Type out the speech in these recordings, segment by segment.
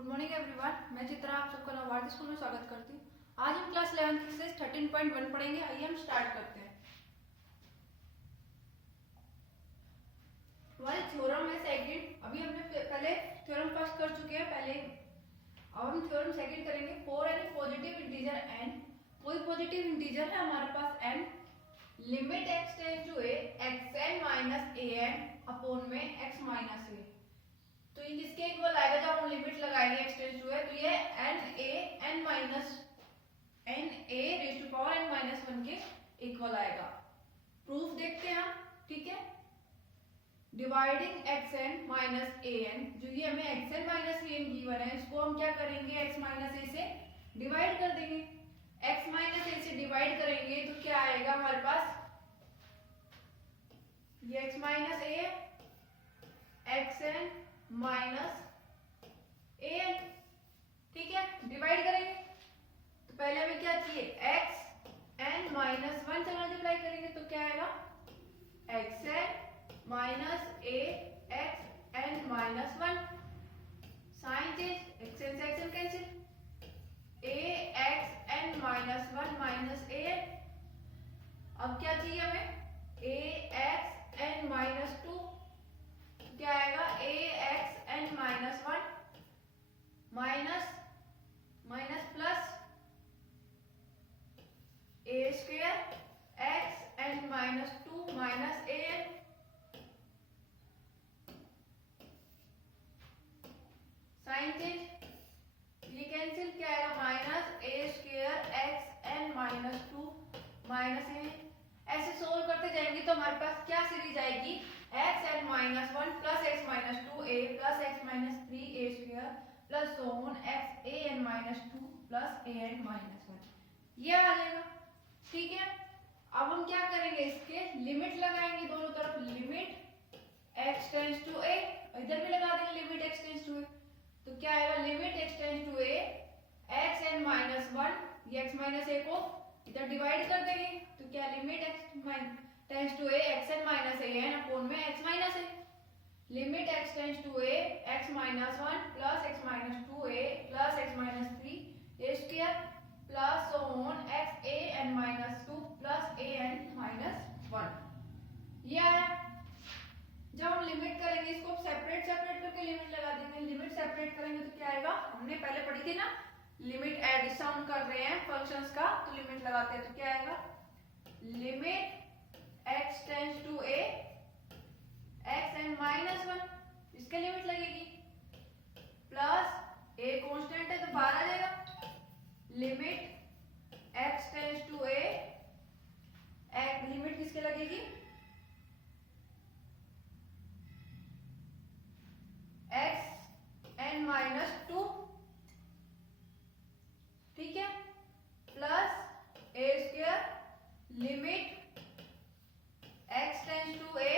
Good morning everyone, मैं चित्रा आप सबका नवभारती स्कूल में स्वागत करती हूँ। आज हम क्लास 11 की एक्सरसाइज 13.1 पढ़ेंगे। आइए हम स्टार्ट करते हैं। हमारे थ्योरम है सेकंड। अभी हमने पहले थ्योरम फर्स्ट कर चुके हैं पहले। अब हम थ्योरम सेकंड करेंगे। For any positive integer n, कोई पॉजिटिव इंटीजर है हमारे पास n, limit x tends to a xn minus an upon में x माइनस a, तो ये किसके इक्वल आएगा जब हम लिमिट लगाएंगे x टेंड्स टू है, तो ये n minus n a raise to power n minus 1 के इक्वल आएगा। प्रूफ देखते हैं हम, ठीक है। डिवाइडिंग xn माइनस an, जो ये हमें xn माइनस an गिवन है, इसको हम क्या करेंगे x माइनस a से डिवाइड कर देंगे। x माइनस a से डिवाइड करेंगे तो क्या आएगा हमारे पास, ये x minus a xn minus an, ठीक है। डिवाइड करेंगे तो पहले हमें क्या चाहिए, x n माइनस 1 से मल्टीप्लाई करेंगे तो क्या आएगा, xn minus a xn minus 1, sign change, xn से xn cancel, a xn minus 1 minus an। अब क्या चाहिए हमें, a xn माइनस 2, क्या आएगा, a xn minus 1 minus minus plus a square xn minus 2 minus an, sign change, ये cancel, क्या आएगा, minus a square xn minus 2 minus an। ऐसे सोल्व करते जाएंगे तो हमारे पास क्या सीरीज आएगी, xn minus 1 plus x minus 2a plus x minus 3a square plus so on x an minus 2 plus an minus 1, ये आ जाएगा, ठीक है। अब हम क्या करेंगे, इसके लिमिट लगाएंगे दोनों तरफ, limit x tends to a, इधर भी लगा देंगे limit x tends to a, तो क्या आएगा, limit x tends to a xn minus 1, ये x माइनस a को इधर डिवाइड कर देंगे तो क्या, limit x tends to a xn minus an upon में x minus a, limit x tends to a x minus 1 plus x minus 2a plus x minus 3a square plus so on x an minus 2 plus an minus 1, ये आया। जब हम limit करेंगे इसको separate separate करके limit लगा देंगे। Limit separate करेंगे तो क्या आएगा, हमने पहले पढ़ी थी ना, लिमिट एडिशन कर रहे हैं फंक्शंस का तो लिमिट लगाते हैं तो क्या आएगा, limit x tends to a xn minus 1, इसके लिमिट लगेगी, प्लस a कांस्टेंट है तो बाहर आ जाएगा, limit x tends to a, limit किसके लगेगी, xn माइनस 2, ठीक है, plus a square, limit x tends to a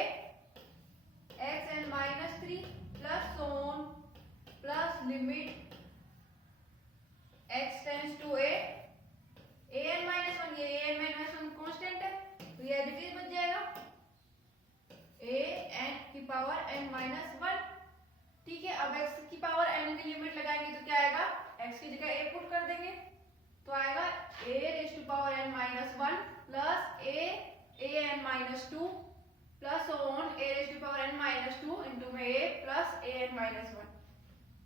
xn minus 3 plus so on plus limit x tends to a an minus 1, ये an माइनस 1 कांस्टेंट है तो ये as it is बच जाएगा an की पावर n माइनस 1, ठीक है। अब x की पावर n की लिमिट लगाएंगे तो क्या आएगा, x की जगह a पुट कर देंगे तो आएगा a raise to power n minus 1 plus an minus 2 plus on a raise to power n minus 2 into में a प्लस an माइनस 1।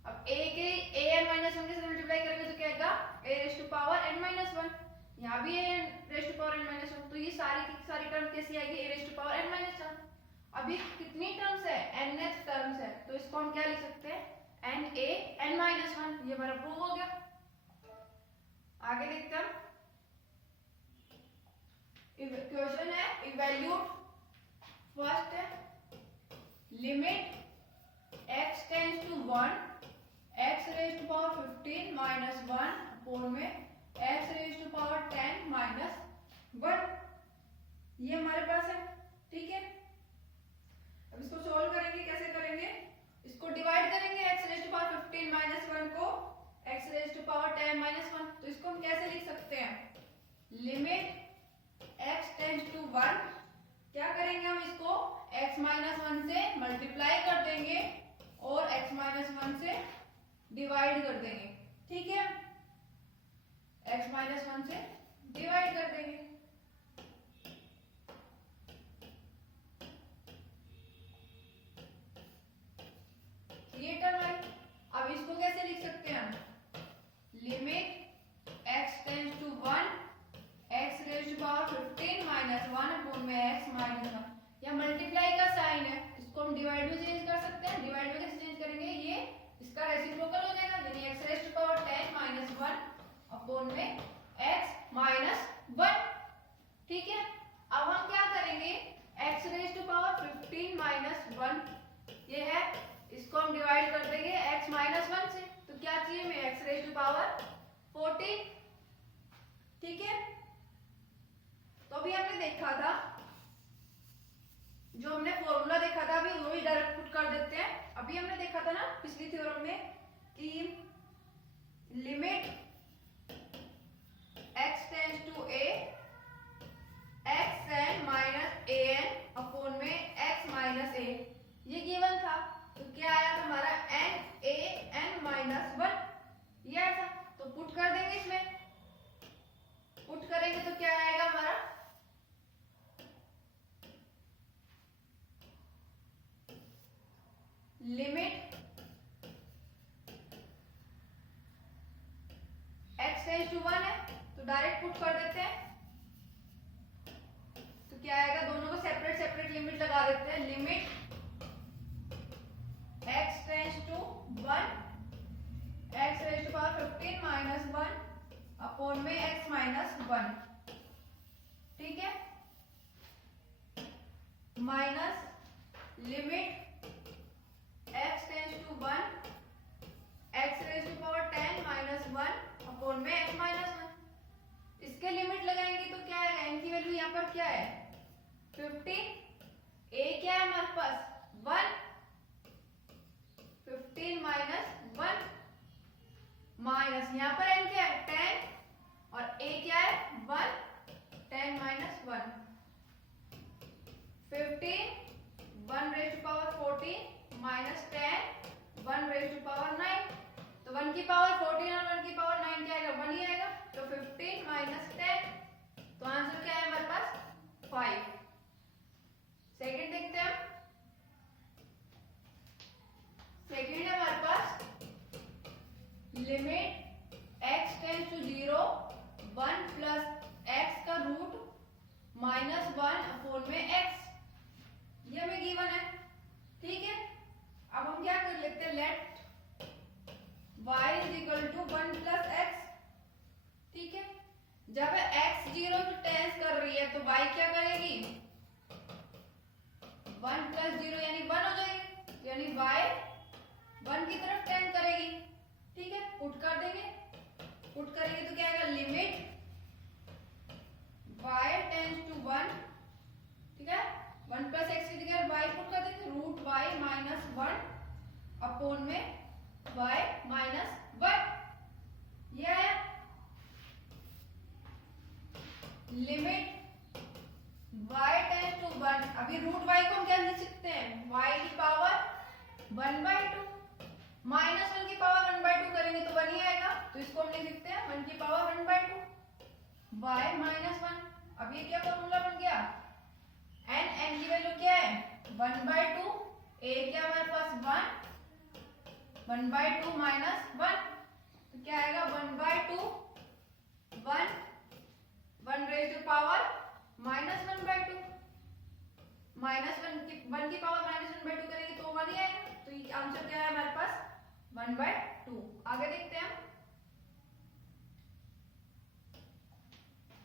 अब a के an माइनस 1 के साथ मल्टीप्लाई करेंगे तो क्या आएगा, a raise to power n minus 1, यहाँ भी a raise to power n minus 1, तो ये सारी की सारी टर्म कैसी आएगी, a raise to power n minus 1। अभी कितनी टर्म्स है, nth टर्म्स है, तो इसको हम क्या लिख सकते हैं, na n माइनस 1, ये हमारा प्रूव हो गया। आगे देखते हैं, क्वेश्चन है इवैल्यूएट फर्स्ट है, limit x tends to 1 x raise to power 15 minus 1 upon में x raise to power 10 minus 1, ये हमारे पास है, ठीक है। अब इसको सोल्व करेंगे, कैसे करेंगे, इसको डिवाइड करेंगे x raise to power 15 minus 1 को x raise to power 10 minus 1, तो इसको हम कैसे लिख सकते हैं, लिमिट x टेंड्स टू 1, क्या करेंगे हम इसको x माइनस 1 से मल्टीप्लाई कर देंगे और x माइनस 1 से डिवाइड कर देंगे, ठीक है, x माइनस 1 से डिवाइड कर देंगे। ये टर्म आई। अब इसको कैसे लिख सकते हैं हम, limit x tends to 1 x raise to power 15 minus 1 upon में x माइनस 1। या मल्टीप्लाई का साइन है, इसको हम डिवाइड में चेंज कर सकते हैं। डिवाइड में कैसे चेंज करेंगे, ये इसका रेसिप्रोकल हो जाएगा, यानी x raise to power 10 minus 1 upon में x माइनस 1, ठीक है। अब हम क्या करेंगे, x raise to power 15 minus 1 ये है, इसको हम डिवाइड कर देंगे x माइनस 1 से, तो क्या चाहिए हमें, x रेज़ टू पावर 14, ठीक है। तो अभी हमने देखा था, जो हमने फॉर्मूला देखा था अभी वही डायरेक्ट पुट कर देते हैं। अभी हमने देखा था ना पिछली थ्योरम में कि limit x tends to a xn minus an upon में x माइनस a, ये गिवन था। तो क्या आया था हमारा n a n माइनस 1, ये आया था। तो पुट कर देंगे, इसमें पुट करेंगे तो क्या आएगा हमारा, लिमिट x टेंड्स टू 1 है तो डायरेक्ट पुट कर देते हैं, तो क्या आएगा, दोनों को सेपरेट सेपरेट लिमिट लगा देते हैं। Limit x tends to 1 x raise to power 15 minus 1 upon में x माइनस 1, ठीक है, minus limit x tends to 1 x raise to power 10 minus 1 upon में x माइनस 1। इसके लिमिट लगाएंगे तो क्या आएगा, n की वैल्यू यहाँ पर क्या है 15, a क्या है हमारे पास 1, 15 माइनस 1 माइनस यहाँ पर n क्या है 10 और a क्या है 1, 10 minus 1, 15 1 raise to power 14 minus 10 1 raise to power 9, तो 1 की पावर 14 और 1 की पावर 9 क्या आएगा, 1 ही आएगा। तो 15 माइनस 10, तो आंसर क्या है हमारे पास 5। सेकंड देखते हैं, सेकंड है हमारे पास limit x tends to 0 1 plus x का रूट माइनस 1 अपॉन में x, ये हमें गिवन है, ठीक है। अब हम क्या कर लेते हैं, let y is equal to 1 plus x, ठीक है। जब x 0 को टेंस कर रही है तो y क्या करेगी, 1 प्लस 0 यानी 1 हो जाएगी, यानी y 1 की तरफ टेंड करेगी, ठीक है। पुट कर देंगे, पुट करेंगे तो क्या आएगा, लिमिट y टेंड्स टू 1, ठीक है, 1 प्लस x की जगह y पुट कर देंगे, रूट y माइनस 1 अपॉन में y माइनस 1, ये आया। लिमिट y टेंड्स टू 1, अभी रूट y को हम क्या लिख सकते हैं, y की पावर 1/2 माइनस 1 की पावर 1/2 करेंगे तो 1 ही आएगा, तो इसको हम लिख सकते हैं 1 की पावर 1/2 y माइनस 1। अब ये क्या फॉर्मूला बन गया, n की वैल्यू क्या है 1/2, a क्या हमारे पास 1/2 माइनस 1, तो क्या आएगा 1/2 1 raise to power minus 1/2, minus 1 की पावर माइनस 1/2 करेंगे तो 1 ही आएगा, तो ये आंसर क्या है हमारे पास 1/2। आगे देखते हैं,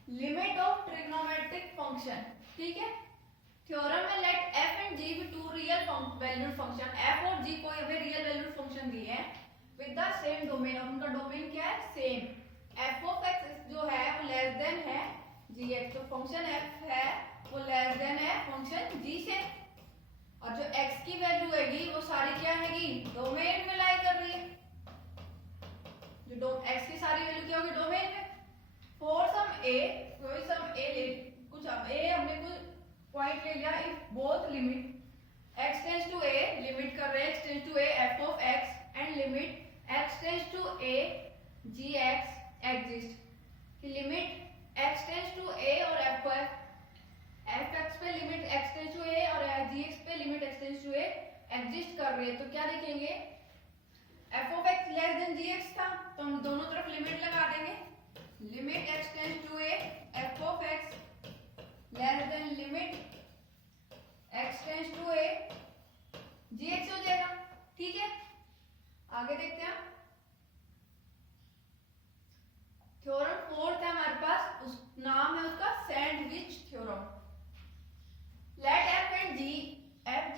लिमिट ऑफ ट्रिग्नोमेट्रिक फंक्शन, ठीक है। थ्योरम में let f and g be two real valued function, f और g कोई हमें रियल वैल्यूड फंक्शन दिए हैं विद द सेम डोमेन, और उनका डोमेन क्या है सेम, f ऑफ x जो है वो लेस देन है gx, तो फंक्शन f है वो लेस देन है फंक्शन g से, और जो x की वैल्यू हैगी वो सारी क्या हैगी डोमेन में लाई कर रही है, जो x की सारी वैल्यू क्या होगी डोमेन में। फॉर सम a, कोई सम a ले, कुछ a हमने कुछ पॉइंट ले लिया, if both limit x tends to a, limit कर रहे हैं x tends to a f of x and limit x tends to a g x exist, limit x tends to a और f x पे limit x tends to a और g x पे limit x tends to a exist कर रही है, तो क्या देखेंगे f of x less than g x था, तो हम दोनों तरफ लिमिट लगा देंगे, limit x tends to a f of x less than limit x tends to a g x हो जाएगा। ठीक है, आगे देखते हैं। थ्योरम फोर्थ है हमारे पास, उस नाम है उसका sandwich theorem. Let f and g h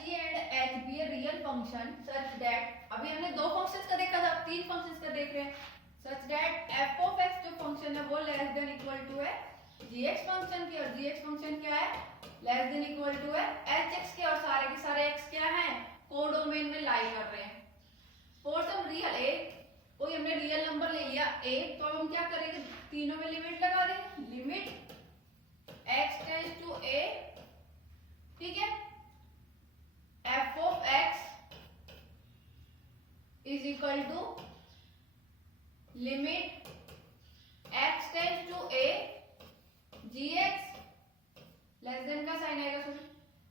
be a real function such that, अभी हमने दो फंक्शंस का देखा था, अब तीन फंक्शंस का देख रहे हैं। Such that f of x जो फंक्शन है वो लेस देन इक्वल टू है gx फंक्शन की, और gx फंक्शन क्या है लेस देन इक्वल टू है hx के, और सारे के सारे x क्या है कोडोमेन में लाई कर रहे हैं। फॉर सम रियल a, कोई हमने रियल नंबर ले लिया a, तो अब हम क्या करेंगे तीनों में लिमिट लगा देंगे, limit x tends to a, ठीक है, f of x is equal to limit x tends to a gx less than का साइन आएगा, sorry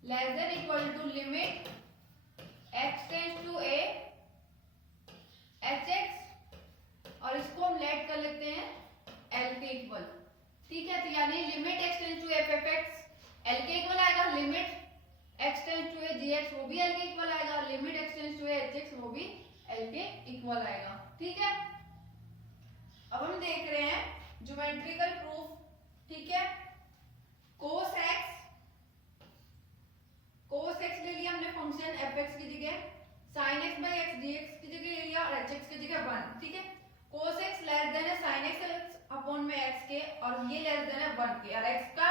less than equal to limit x tends to a hx, और इसको हम late कर लेते हैं l के इक्वल। ठीक है, तो यानी limit x tends to f of x l के इक्वल आएगा, limit x tends to a gx वो भी l के इक्वल आएगा, limit x tends to a hx वो भी l के इक्वल आएगा। ठीक है, अब हम देख रहे हैं ज्योमेट्रिकल प्रूफ। ठीक है, cos x ले लिया हमने फंक्शन fx की जगह, sin x by x dx की जगह ले लिया और hx की जगह 1। ठीक है, cos x लेस देन है sin x अपॉन में x के, और ये लेस देन है 1 के, और x का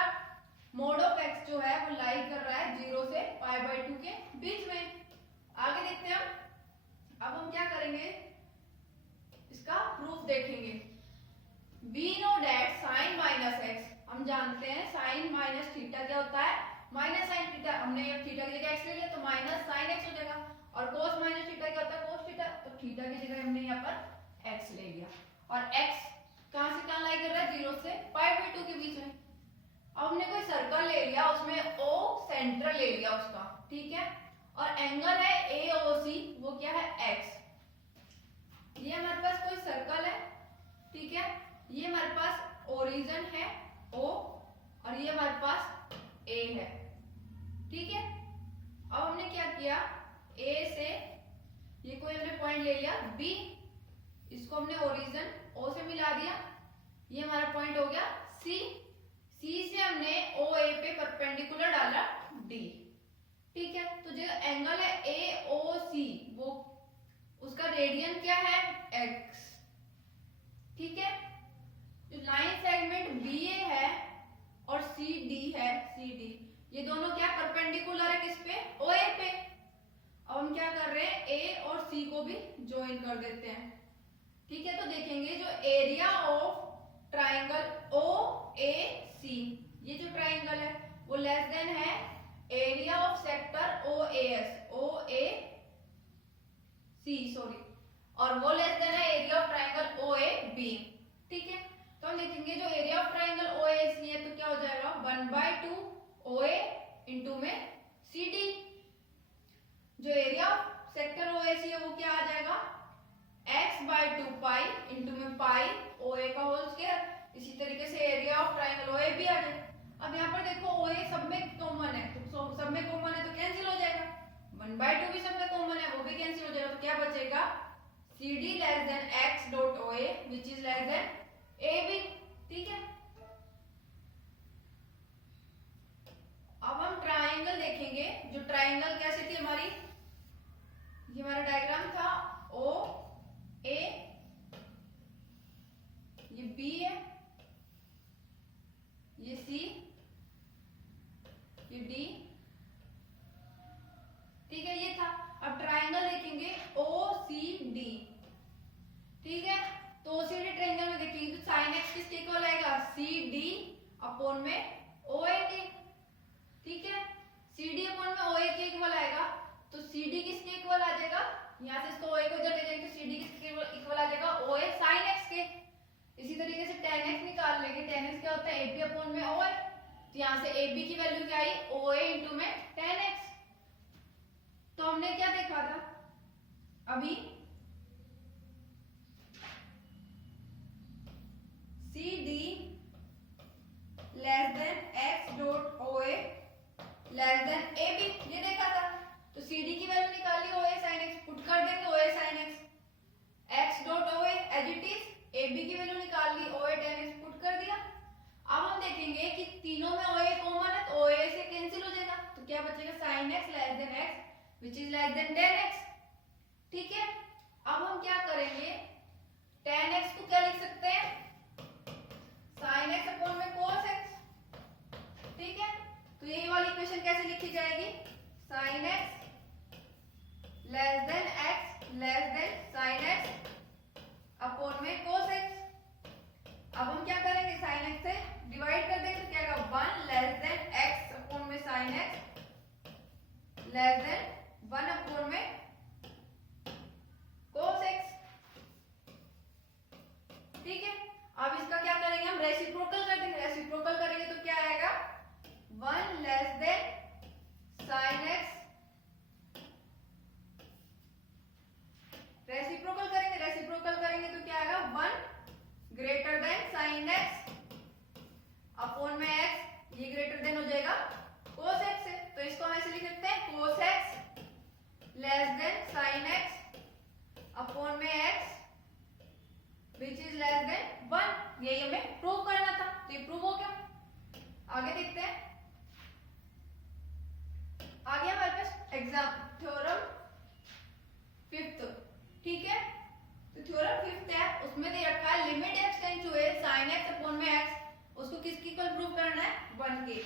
मोड ऑफ x जो है वो लाई कर रहा है 0 से पाई बाई 2 के बीच में। आगे देखते हैं अब हम क्या करेंगे, इसका प्रूफ देखेंगे। We know that sin minus x, हम जानते हैं sin माइनस थीटा क्या होता है माइनस साइन थीटा, हमने ये थीटा की जगह x ले लिया तो माइनस साइन x हो जाएगा, और cos माइनस थीटा क्या होता है cos थीटा, तो थीटा की जगह हमने यहाँ पर x ले लिया, और x कहां से कहां लाई कर रहा है 0 से पाई बाई 2 के बीच में। अब हमने कोई सर्कल ले लिया, उसमें o सेंटर ले लिया उसका, ठीक है, और एंगल है AOC वो क्या है x। ये हमारे पास कोई सर्कल है, ठीक है, ये हमारे पास ओरिजिन है O और ये हमारे पास A है। ठीक है, अब हमने क्या किया A से ये कोई हमने पॉइंट ले लिया B, इसको हमने ओरिजिन O से मिला दिया, ये हमारा पॉइंट हो गया C से हमने OA पे परपेंडिकुलर डाला D। ठीक है, तो जो एंगल है AOC वो उसका रेडियन क्या है x। ठीक है, जो लाइन सेगमेंट BA है और CD है, CD ये दोनों क्या परपेंडिकुलर है किस पे OA पे। अब हम क्या कर रहे हैं A और C को भी ज्वाइन कर देते हैं। ठीक है, तो देखेंगे जो एरिया ऑफ ट्राइंगल OAC, ये जो ट्राइंगल है वो लेस देन है area of sector OAC sorry, और वो लेस देन है एरिया ऑफ ट्राइंगल OAB। ठीक है, तो हम लिखेंगे जो एरिया ऑफ ट्राइंगल OAC है तो क्या हो जाएगा 1/2 OA इंटू में CD। जो एरिया ऑफ सेक्टर OAC है वो क्या आ जाएगा x/2 पाई इंटू में पाई OA का होल स्क्वायर। इसी तरीके से एरिया ऑफ ट्राइंगल OAB आ जाए। अब यहाँ पर देखो OA सब में कॉमन है, तो सब में कॉमन है तो कैंसिल हो जाएगा, 1/2 भी सब में कॉमन है वो भी कैंसिल हो जाएगा, तो क्या बचेगा CD less than x dot OA which is less then AB। ठीक है, अब हम ट्राइंगल देखेंगे। जो ट्राइंगल कैसे थी हमारी, ये हमारा डायग्राम था OA, ये B है, ये C, ये D। ठीक है, ये था। अब ट्राइंगल देखेंगे OCD। ठीक है, तो OCD ट्राइंगल में देखेंगे तो sin x किसके इक्वल आएगा CD अपॉन में OA के। ठीक है, CD अपॉन में OA के इक्वल आएगा, तो CD किसके इक्वल आ जाएगा, यहाँ से इसको OA को जब ले जाएंगे तो CD किसके इक्वल तो यहाँ से ए बी की वैल्यू क्या आई, ओ ए इंटू में 10x। तो हमने क्या देखा था अभी, C D less than x dot O A less than A B, ये देखा था। तो सी डी की वैल्यू निकाली, O A sine x put कर देंगे, O A sine x, x dot O A as it is, A B की value निकाल ली, O A tan x put कर दिया। अब हम देखेंगे कि तीनों में ओ ए कॉमन है, तो ओ ए से कैंसिल हो जाएगा, तो क्या बचेगा, sine x less than x which is less then ten x. ठीक है, अब हम क्या करेंगे, टेन एक्स को क्या लिख सकते हैं, साइन एक्स अपॉन में कोस एक्स। ठीक है, तो यही वाली इक्वेशन कैसे लिखी जाएगी, sine x less than x less than sine x upon में कोस एक्स। अब हम क्या करेंगे, साइन एक्स से डिवाइड कर देंगे, तो क्या आएगा 1 लेस देन एक्स अपॉन में sine x less than 1 upon में कोस एक्स। ठीक है, अब इसका क्या करेंगे, हम रेसिप्रोकल कर देंगे, रेसिप्रोकल करेंगे तो क्या आएगा, 1 less than sine x, reciprocal करेंगे, रेसिप्रोकल करेंगे तो क्या आएगा, 1 greater than sine x upon में एक्स, ये ग्रेटर देन हो जाएगा कोस एक्स से, तो इसको हम ऐसे लिख सकते हैं, cos x less than sine x upon में x which is less than 1। यही हमें प्रूव करना था, तो ये प्रूव हो गया। आगे देखते हैं, आगे हमारे पास एग्जाम थ्योरम फिफ्थ। ठीक है, तो थ्योरम फिफ्थ है, उसमें दे रखा है limit x tends to a sine x upon में एक्स, उसको किसकी इक्वल प्रूव करना है, 1 के।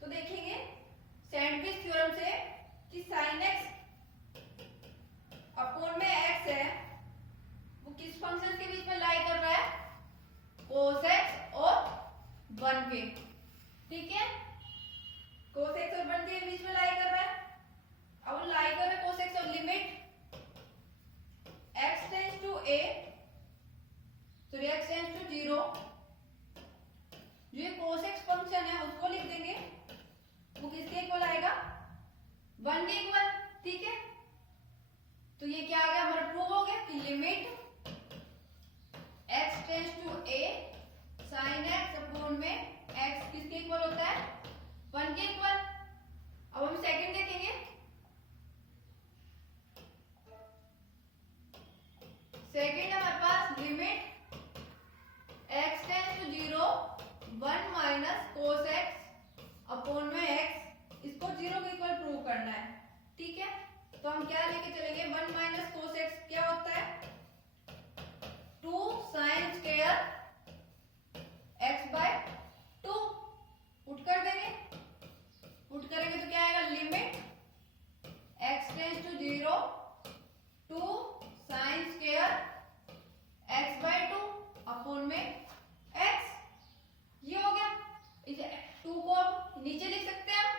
तो देखेंगे सैंडविच थ्योरम से कि साइन एक्स अपॉन में एक्स है, वो किस फंक्शन के बीच में लाई कर रहा है, cos x और 1 के। ठीक है, cos x और 1 के बीच में लाई कर रहा है। अब लाई कर रहा है cos x और limit x tends to a, तो x टेंड्स टू 0, जो ये cos x फंक्शन है उसको लिख देंगे, वो किसके इक्वल आएगा, 1 के इक्वल। ठीक है, तो ये क्या आ गया, हमारा प्रूव हो गया कि limit x tends to a sin x upon में x किसके इक्वल होता है, 1 के इक्वल। अब हम सेकंड देखेंगे, सेकंड हमारे पास limit x tends to 0 1 minus cos x upon में x, इसको 0 के इक्वल प्रूव करना है। ठीक है, तो हम क्या लेके चलेंगे, 1 माइनस कोस x क्या होता है, 2 sine square x by 2, put कर देंगे, पुट करेंगे तो क्या आएगा, limit x tends to 0 2 sine square x by 2 upon में x, ये हो गया। इसे 2 को नीचे लिख सकते हैं,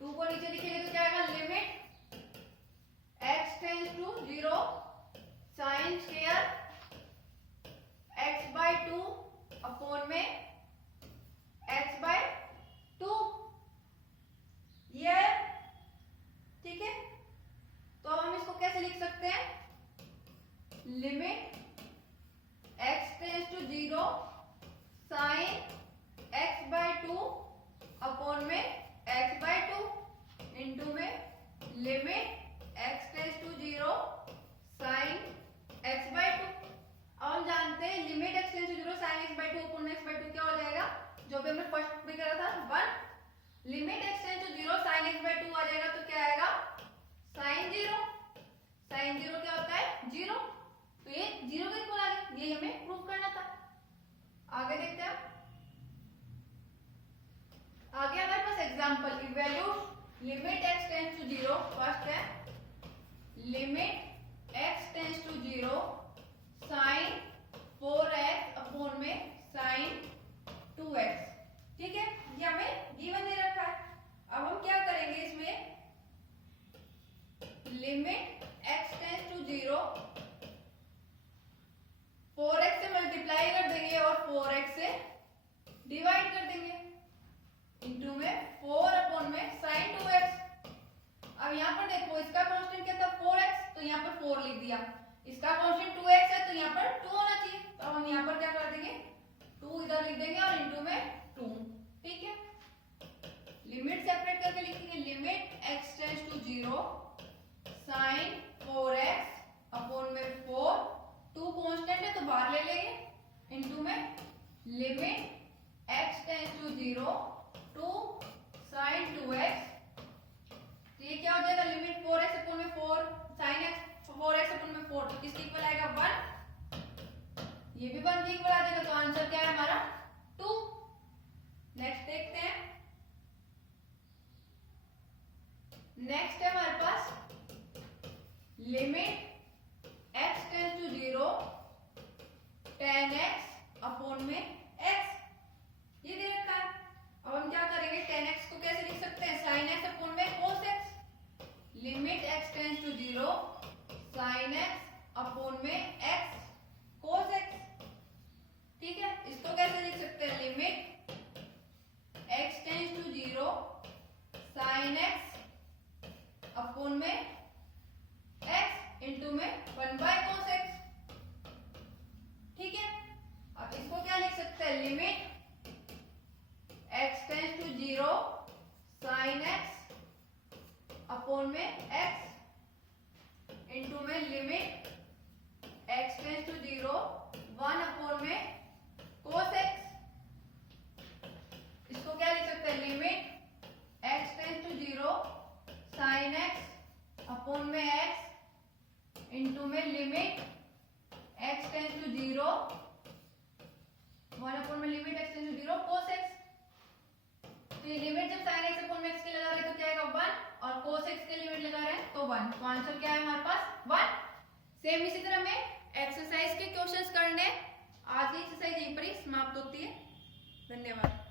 2 को नीचे लिखेंगे तो क्या आएगा, limit x tends to 0 sine square x by 2 upon में x बाय 2, ये है। ठीक है, तो अब हम इसको कैसे लिख सकते हैं, limit x tends to 0 sine x by 2 upon में x बाय 2 इंटू में limit x tends to 0 sine x by 2। अब हम जानते हैं limit x tends to 0 sine x by 2 upon x by 2 क्या हो जाएगा, जो भी हमने फर्स्ट में करा था 1, limit x tends to 0 sine x by 2 आ जाएगा, तो क्या आएगा, साइन 0, साइन 0 क्या होता है, 0, तो ये 0 के इक्वल आ गया, ये हमें प्रूव करना था। आगे देखते हैं, आगे हमारे पास example, evaluate limit x tends to 0, first है limit x tends to 0 sine 4x upon में साइन 2x। ठीक है, ये हमें गिवन दे रखा है। अब हम क्या करेंगे, इसमें limit x tends to 0 4x से मल्टीप्लाई कर देंगे और 4x से डिवाइड कर देंगे। इसका कांस्टेंट 2x है तो यहाँ पर 2 होना चाहिए, तो हम यहाँ पर क्या कर देंगे 2 इधर लिख देंगे और इनटू में 2। ठीक है, लिमिट सेपरेट करके लिखेंगे, limit x tends to 0 sin 4x upon में 4, 2 कांस्टेंट है तो बाहर ले लेंगे, इनटू में limit x tends to 0 two sin 2x, तो ये क्या हो जाएगा लिमिट 4x अपॉन में 4 sin x 4x अपॉन में 4, तो किसके इक्वल आएगा 1, ये भी 1 के इक्वल आ जाएगा, तो आंसर क्या है हमारा 2। नेक्स्ट देखते हैं, नेक्स्ट है हमारे पास limit x tends to 0 tan x upon में x, ये दे रखा है। अब हम क्या करेंगे, tan x को कैसे लिख सकते हैं sin x अपॉन में cos x, limit x tends to 0 sin x upon में x cos x। ठीक है, इसको कैसे लिख सकते हैं, limit x tends to 0 sin x upon में x इनटू में 1/cos x। ठीक है, अब इसको क्या लिख सकते हैं, limit x tends to 0 sin x upon में x इनटू में limit x tends to 0 1 upon में cos x। इसको क्या लिख सकते हैं, limit x tends to 0 sin x upon में x इनटू में limit x tends to 0 1 upon में limit x tends to 0 cos x। तो ये लिमिट जब sin x अपॉन में x के लगा रहे हैं तो क्या आएगा 1, और cos x के लिमिट लगा रहे हैं तो 1, तो आंसर क्या है हमारे पास 1। सेम इसी तरह में एक्सरसाइज के क्वेश्चंस करने, आज की एक्सरसाइज यहीं पर ही समाप्त होती है। धन्यवाद।